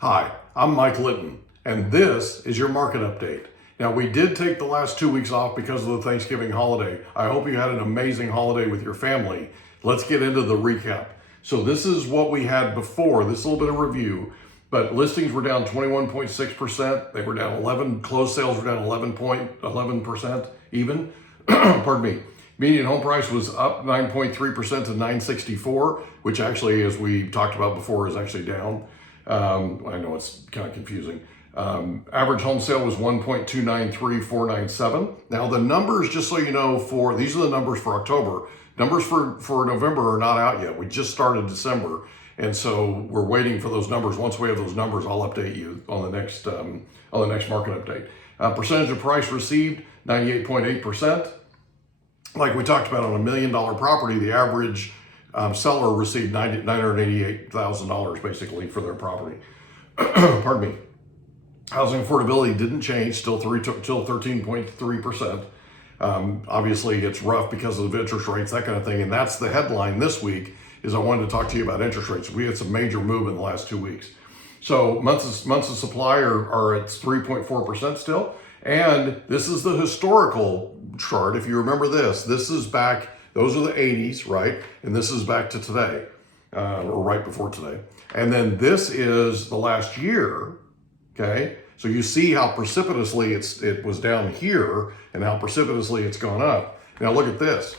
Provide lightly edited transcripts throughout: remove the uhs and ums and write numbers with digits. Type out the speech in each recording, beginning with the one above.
Hi, I'm Mike Litton, and this is your market update. Now, we did take the last 2 weeks off because of the Thanksgiving holiday. I hope you had an amazing holiday with your family. Let's get into the recap. So this is what we had before. This is a little bit of review, but listings were down 21.6%. They were down 11, closed sales were down 11% even. Pardon me. Median home price was up 9.3% to 964, which actually, as we talked about before, is actually down. I know it's kind of confusing. Average home sale was 1.293497. Now the numbers, just so you know, these are the numbers for October. Numbers for November are not out yet. We just started December, and so we're waiting for those numbers. Once we have those numbers, I'll update you on the next market update. Percentage of price received 98.8%. Like we talked about, on $1 million property, the average seller received $988,000 basically for their property. Pardon me. Housing affordability didn't change, still 13.3%. Obviously, it's rough because of interest rates, that kind of thing. And that's the headline this week. Is I wanted to talk to you about interest rates. We had some major move in the last 2 weeks. So months of supply are at 3.4% still. And this is the historical chart. If you remember this is back, those are the 80s, right? And this is back to today, or right before today. And then this is the last year, okay? So you see how precipitously it was down here and how precipitously it's gone up. Now look at this.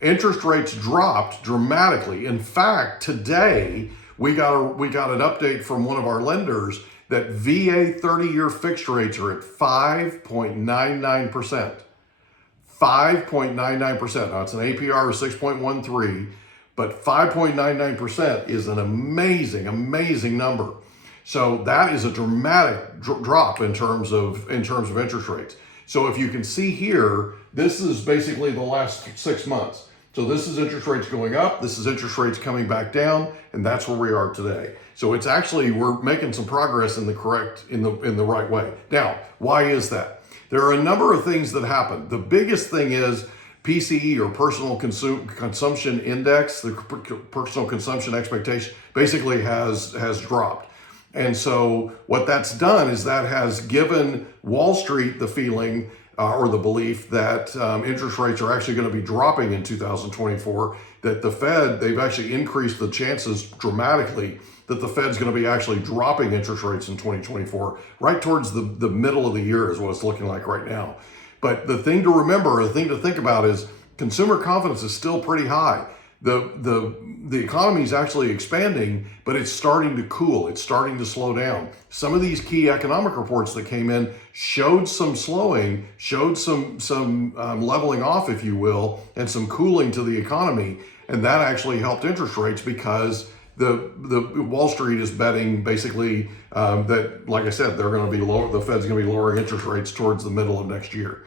Interest rates dropped dramatically. In fact, today we got an update from one of our lenders that VA 30-year fixed rates are at 5.99%. 5.99%. Now it's an APR of 6.13, but 5.99% is an amazing number. So that is a dramatic drop in terms of interest rates. So if you can see here, this is basically the last 6 months. So this is interest rates going up, this is interest rates coming back down, and that's where we are today. So it's actually, we're making some progress in the right way. Now, why is that? There are a number of things that happen. The biggest thing is PCE, or personal consumption index, the personal consumption expectation, basically has dropped. And so what that's done is that has given Wall Street the feeling or the belief that interest rates are actually going to be dropping in 2024, that the Fed, they've actually increased the chances dramatically that the Fed's going to be actually dropping interest rates in 2024, right towards the middle of the year is what it's looking like right now. But the thing to remember, the thing to think about is consumer confidence is still pretty high. The economy is actually expanding, but it's starting to cool. It's starting to slow down. Some of these key economic reports that came in showed some slowing, showed some leveling off, if you will, and some cooling to the economy. And that actually helped interest rates because the Wall Street is betting basically that, like I said, they're going to be lower. The Fed's going to be lowering interest rates towards the middle of next year.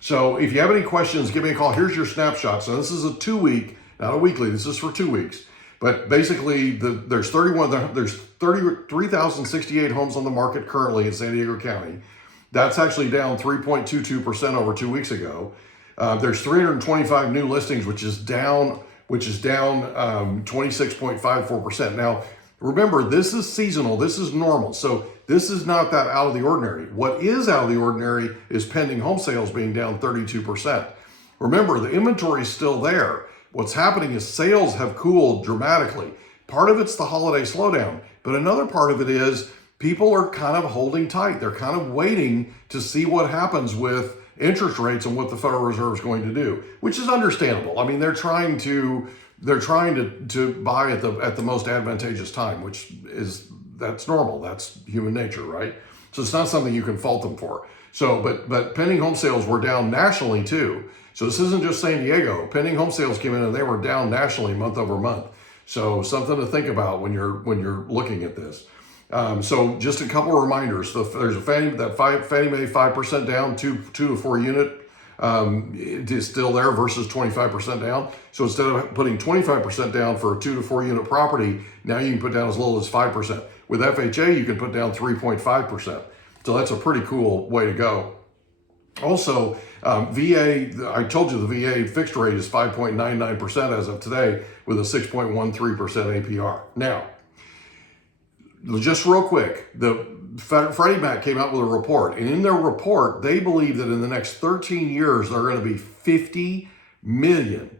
So if you have any questions, give me a call. Here's your snapshot. So this is a 2-week. Not a weekly, this is for 2 weeks. But basically, there's 33,068 homes on the market currently in San Diego County. That's actually down 3.22% over 2 weeks ago. There's 325 new listings, which is down 26.54%. Now, remember, this is seasonal, this is normal. So this is not that out of the ordinary. What is out of the ordinary is pending home sales being down 32%. Remember, the inventory is still there. What's happening is sales have cooled dramatically. Part of it's the holiday slowdown, but another part of it is people are kind of holding tight. They're kind of waiting to see what happens with interest rates and what the Federal Reserve is going to do, which is understandable. I mean, they're trying to buy at the most advantageous time, that's normal. That's human nature, right? So it's not something you can fault them for. So, but pending home sales were down nationally too. So this isn't just San Diego. Pending home sales came in and they were down nationally month over month. So something to think about when you're looking at this. So just a couple of reminders. There's a Fannie Mae 5% down, 2 to 4 unit. It is still there versus 25% down. So instead of putting 25% down for a 2 to 4 unit property, now you can put down as little as 5%. With FHA, you can put down 3.5%. So that's a pretty cool way to go. Also, VA, I told you the VA fixed rate is 5.99% as of today with a 6.13% APR. Now, just real quick, the Freddie Mac came out with a report, and in their report, they believe that in the next 13 years, there are going to be 50 million.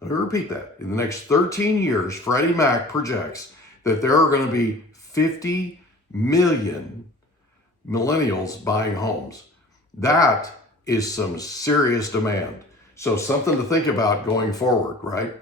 Let me repeat that. In the next 13 years, Freddie Mac projects that there are going to be 50 million millennials buying homes. That is some serious demand. So something to think about going forward, right?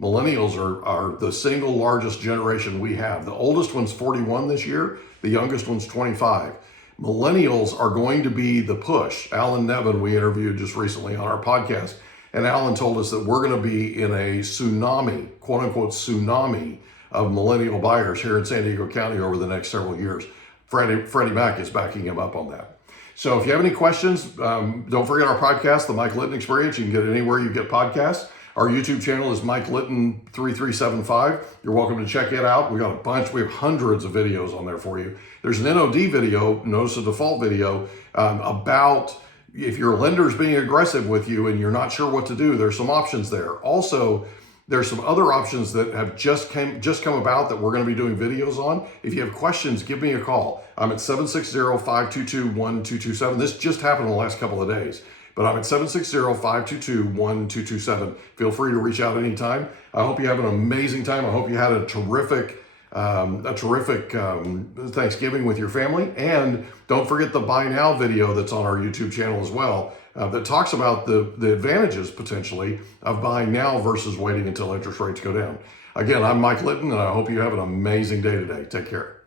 Millennials are the single largest generation we have. The oldest one's 41 this year. The youngest one's 25. Millennials are going to be the push. Alan Nevin, we interviewed just recently on our podcast, and Alan told us that we're going to be in a tsunami, quote unquote tsunami of millennial buyers here in San Diego County over the next several years. Freddie Mac is backing him up on that. So if you have any questions, don't forget our podcast, The Mike Litton Experience. You can get it anywhere you get podcasts. Our YouTube channel is Mike Litton 3375. You're welcome to check it out. We got a bunch. We have hundreds of videos on there for you. There's an NOD video, notice of default video, about if your lender's being aggressive with you and you're not sure what to do. There's some options there. Also, there's some other options that have just come about that we're going to be doing videos on. If you have questions, give me a call. I'm at 760-522-1227. This just happened in the last couple of days, but I'm at 760-522-1227. Feel free to reach out anytime. I hope you have an amazing time. I hope you had a terrific Thanksgiving with your family. And don't forget the Buy Now video that's on our YouTube channel as well, that talks about the advantages potentially of buying now versus waiting until interest rates go down. Again, I'm Mike Litton, and I hope you have an amazing day today. Take care.